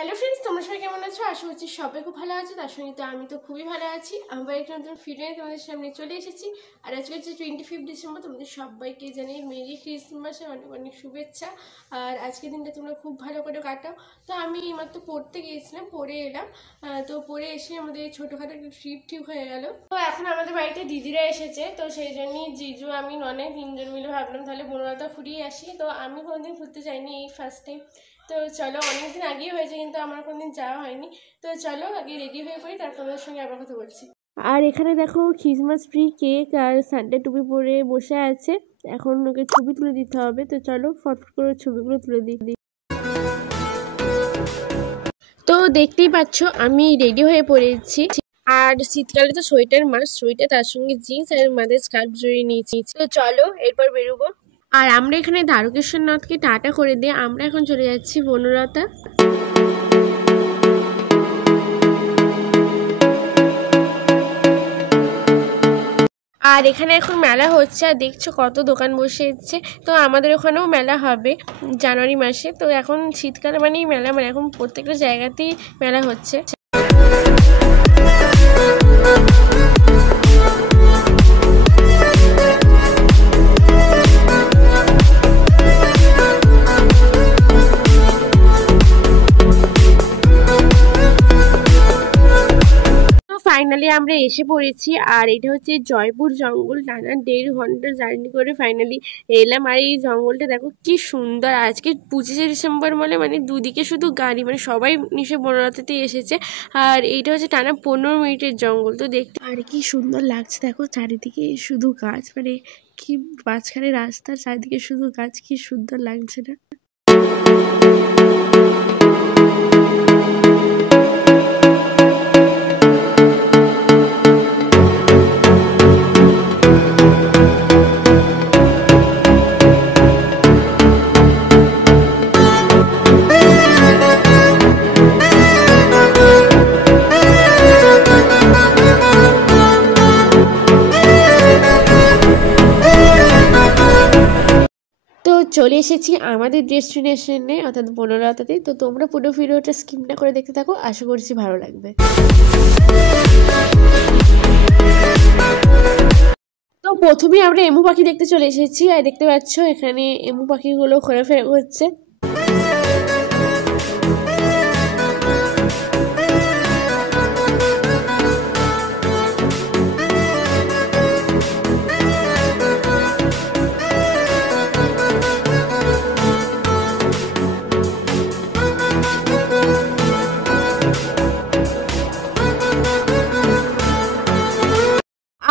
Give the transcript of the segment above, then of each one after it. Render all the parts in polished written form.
Hello friends, তোমরা সবাই কেমন আছো? আশা করছি সবাই খুব ভালো আছে। তার সঙ্গে তো আমি তো খুবই ভালো আছি। আমার একটা নতুন ভিডিও তোমাদের সামনে চলে এসেছি। আর আজকে হচ্ছে 25 ডিসেম্বর। তোমাদের সবাইকে জানাই মেরি ক্রিসমাসে অনেক অনেক শুভেচ্ছা। আর আজকের দিনটা তোমরা খুব ভালো করে কাটাও। তো আমি এইমাত্র পড়তে গিয়েছিলাম, পড়ে এলাম। তো পড়ে এসে আমাদের ছোটোখাটো একটা ট্রিপ ঠিক হয়ে গেল। তো এখন আমাদের বাড়িতে দিদিরা এসেছে, তো সেই জন্যই জিজু আমি ননদ তিনজন মিলে ভাবলাম তাহলে বনলতা ফুরিয়ে আসি। তো আমি কোনোদিন ঘুরতে যাইনি, এই ফার্স্ট টাইম। তো চলো, অনেকদিন আগেই হয়েছে কিন্তু আমার কোনোদিন যাওয়া হয়নি। তো চলো আগে রেডি হয়ে পড়ি, তারপর তোমাদের সঙ্গে আবার কথা বলছি। আর এখানে দেখো ক্রিসমাস ট্রি, কেক আর সানডে টুপি পরে বসে আছে। এখন ওকে ছবি তুলে দিতে হবে। তো চলো ফটফট করে ছবিগুলো তুলে দিই। তো দেখতেই পাচ্ছ আমি রেডি হয়ে পড়েছি। আর শীতকালে তো সোয়েটার মাস্ট, সোয়েটার তার সঙ্গে জিন্স আর মাথায় স্কার্ফ জড়িয়ে নিয়েছি। তো চলো এরপর বেরোবো। আর আমরা এখানে দ্বারকেশ্বরনাথকে টাটা করে দিয়ে আমরা এখন চলে যাচ্ছি বনলতা। আর এখানে এখন মেলা হচ্ছে, আর দেখছো কত দোকান বসেছে। তো আমাদের ওখানেও মেলা হবে জানুয়ারি মাসে। তো এখন শীতকালে মানেই মেলা, মানে এখন প্রত্যেকটা জায়গাতেই মেলা হচ্ছে। ফাইনালি আমরা এসে পড়েছি। আর এটা হচ্ছে জয়পুর জঙ্গল। টানা 1.5 ঘন্টা জার্নি করে ফাইনালি এলাম। আর এই জঙ্গলটা দেখো কি সুন্দর। আজকে 25শে ডিসেম্বর মানে দুদিকে শুধু গাড়ি, মানে সবাই নিশ্চয়ই বনলতাতে এসেছে। আর এইটা হচ্ছে টানা 15 মিনিটের জঙ্গল। তো দেখতে আর কি সুন্দর লাগছে, দেখো চারিদিকে শুধু গাছ, মানে কি মাঝখানে রাস্তা, চারিদিকে শুধু গাছ, কি সুন্দর লাগছে না? তো চলে এসেছি আমাদের ডেস্টিনেশনে, অর্থাৎ বনলতাতে। তো তোমরা পুরো ভিডিওটা স্কিপ না করে দেখতে থাকো, আশা করছি ভালো লাগবে। তো প্রথমেই আমরা এমু পাখি দেখতে চলে এসেছি। আর দেখতে পাচ্ছ এখানে এমু পাখিগুলো ঘোরাফেরা হচ্ছে।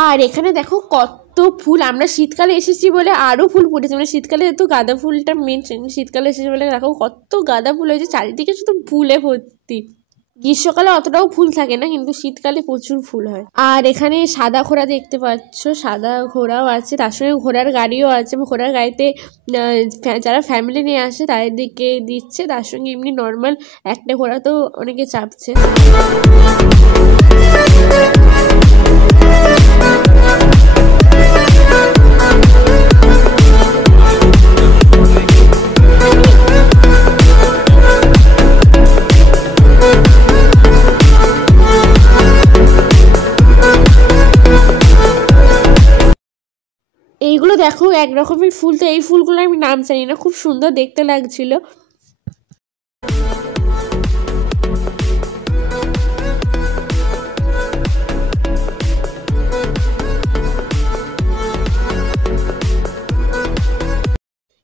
আর এখানে দেখো কত ফুল। আমরা শীতকালে এসেছি বলে আরো ফুল ফুটেছে, মানে শীতকালে তো গাঁদা ফুলটা মেন, শীতকালে এসেছি বলে দেখো কত গাঁদা ফুল হয়েছে, চারিদিকে শুধু ফুলে ভর্তি। গ্রীষ্মকালে অতটাও ফুল থাকে না, কিন্তু শীতকালে প্রচুর ফুল হয়। আর এখানে সাদা ঘোড়া দেখতে পাচ্ছ, সাদা ঘোড়াও আছে, তার সঙ্গে ঘোড়ার গাড়িও আছে। ঘোড়ার গাড়িতে যারা ফ্যামিলি নিয়ে আসে তাদেরকে দিচ্ছে, তার সঙ্গে এমনি নর্মাল একটা ঘোড়া তো অনেকে চাপছে। এইগুলো দেখো এক রকমের ফুল। তো এই ফুলগুলো আমি নাম জানি না, খুব সুন্দর দেখতে লাগছিল।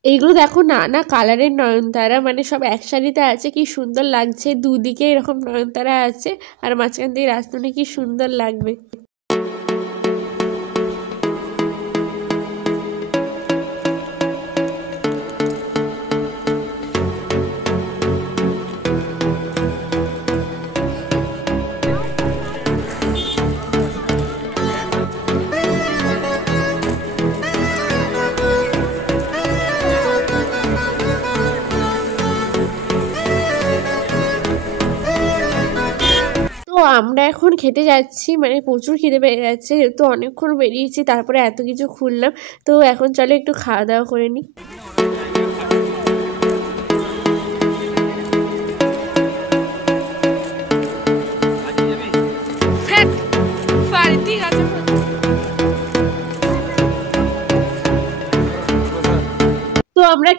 এইগুলো দেখো নানা কালারের নয়নতারা, মানে সব এক সারিতে আছে, কি সুন্দর লাগছে। দুদিকে এরকম নয়নতারা আছে, আর মাঝখান দিয়ে রাস্তাটা কি সুন্দর লাগবে। আমরা এখন খেতে যাচ্ছি, মানে প্রচুর খিদে পেয়ে যাচ্ছে, যেহেতু অনেকক্ষণ বেরিয়েছি, তারপরে এত কিছু খুললাম। তো এখন চলো একটু খাওয়া দাওয়া করে নিই।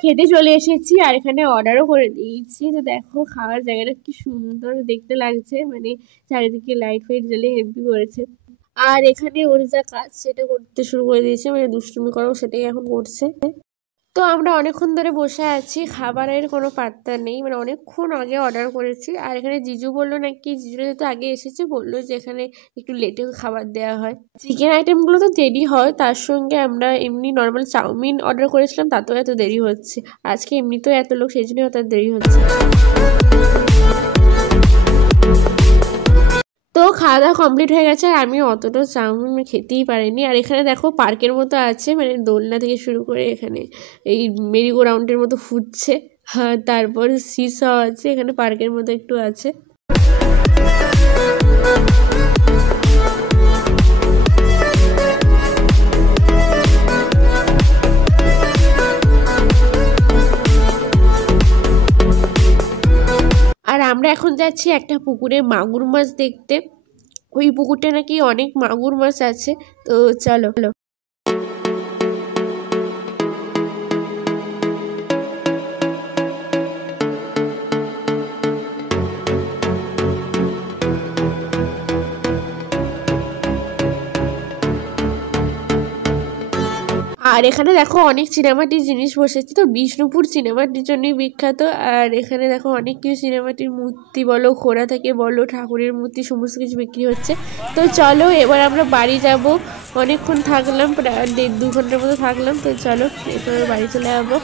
খেতে চলে এসেছি আর এখানে অর্ডারও করে দিয়েছি। তো দেখো খাওয়ার জায়গাটা কি সুন্দর দেখতে লাগছে, মানে চারিদিকে লাইট ফাইট জ্বলে হেভি করেছে। আর এখানে ওর যা কাজ সেটা করতে শুরু করে দিয়েছে, মানে দুষ্টুমি করো সেটাই এখন করছে। তো আমরা অনেকক্ষণ ধরে বসে আছি, খাবারের কোনো পাত্তা নেই, মানে অনেকক্ষণ আগে অর্ডার করেছি। আর এখানে জিজু বললো নাকি, জিজু যেহেতু আগে এসেছে বললো যে এখানে একটু লেটে খাবার দেওয়া হয়। চিকেন আইটেমগুলো তো দেরি হয়, তার সঙ্গে আমরা এমনি নর্মাল চাউমিন অর্ডার করেছিলাম তাতেও এত দেরি হচ্ছে। আজকে এমনিতেও এত লোক, সেই জন্য এত দেরি হচ্ছে। তো খাওয়া দাওয়া কমপ্লিট হয়ে গেছে আর আমি অতটা চাউমিন খেতেই পারিনি। আর এখানে দেখো পার্কের মতো আছে, মানে দোলনা থেকে শুরু করে এখানে এই মেরিগো রাউন্ডের মতো ফুটছে। হ্যাঁ, তারপর সিসা আছে, এখানে পার্কের মতো একটু আছে। আর আমরা এখন যাচ্ছি একটা পুকুরে মাগুর মাছ দেখতে। ওই পুকুরটা নাকি অনেক মাগুর মাছ আছে, তো চলো। আর এখানে দেখো অনেক চীনামাটির জিনিস বসেছে, তো বিষ্ণুপুর চীনামাটির জন্যই বিখ্যাত। আর এখানে দেখো অনেক কিছু চীনামাটির মূর্তি বলো, ঘোড়া থেকে বলো, ঠাকুরের মূর্তি, সমস্ত কিছু বিক্রি হচ্ছে। তো চলো এবার আমরা বাড়ি যাব। অনেকক্ষণ থাকলাম, প্রায় 1.5-2 ঘন্টার মতো থাকলাম। তো চলো এরপর বাড়ি চলে যাবো।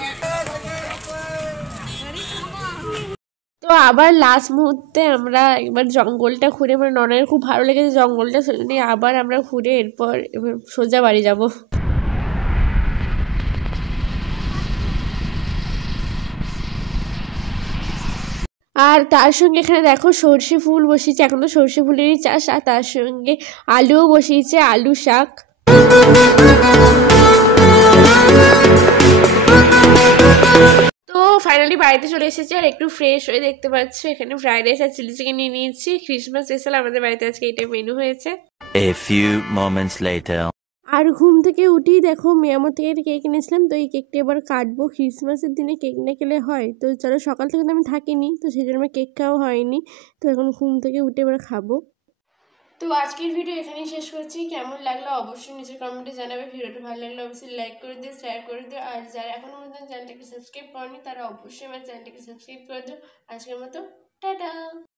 তো আবার লাস্ট মুহূর্তে আমরা একবার জঙ্গলটা ঘুরে, মানে ননের খুব ভালো লেগেছে জঙ্গলটা, সেজন্য আবার আমরা ঘুরে এরপর সোজা বাড়ি যাব। আর তার সঙ্গে এখানে দেখো সর্ষে ফুল বসিয়েছে, এখন তো সর্ষে ফুলেরই চাষ। আর তার সঙ্গে আলুও বসিয়েছে, আলু শাক। তো ফাইনালি বাড়িতে চলে এসেছি আর একটু ফ্রেশ হয়ে দেখতে পাচ্ছ এখানে ফ্রাইড রাইস আর চিলি চিকেন নিয়ে নিয়েছি। ক্রিসমাস স্পেশাল আমাদের বাড়িতে আজকে এইটাই মেনু হয়েছে। A few moments later. আর ঘুম থেকে উঠেই দেখো মেয়ামত থেকে একটা কেক এনেছিলাম, তো এই কেকটা এবার কাটবো। ক্রিসমাসের দিনে কেক না খেলে হয়? তো চলো, সকাল থেকে তো আমি থাকিনি, তো সেই জন্য আমার কেক খাওয়া হয়নি। তো এখন ঘুম থেকে উঠে এবার খাবো। তো আজকের ভিডিও এখানেই শেষ করছি। কেমন লাগলো অবশ্যই নিচের কমেন্টে জানাবে। ভিডিওটা ভালো লাগলে অবশ্যই লাইক করে দিও, শেয়ার করে দিও। আর যারা এখনো পর্যন্ত চ্যানেলটাকে সাবস্ক্রাইব করেনি তারা অবশ্যই আমার চ্যানেলটাকে সাবস্ক্রাইব করে দিও। আজকের মতো টাটা।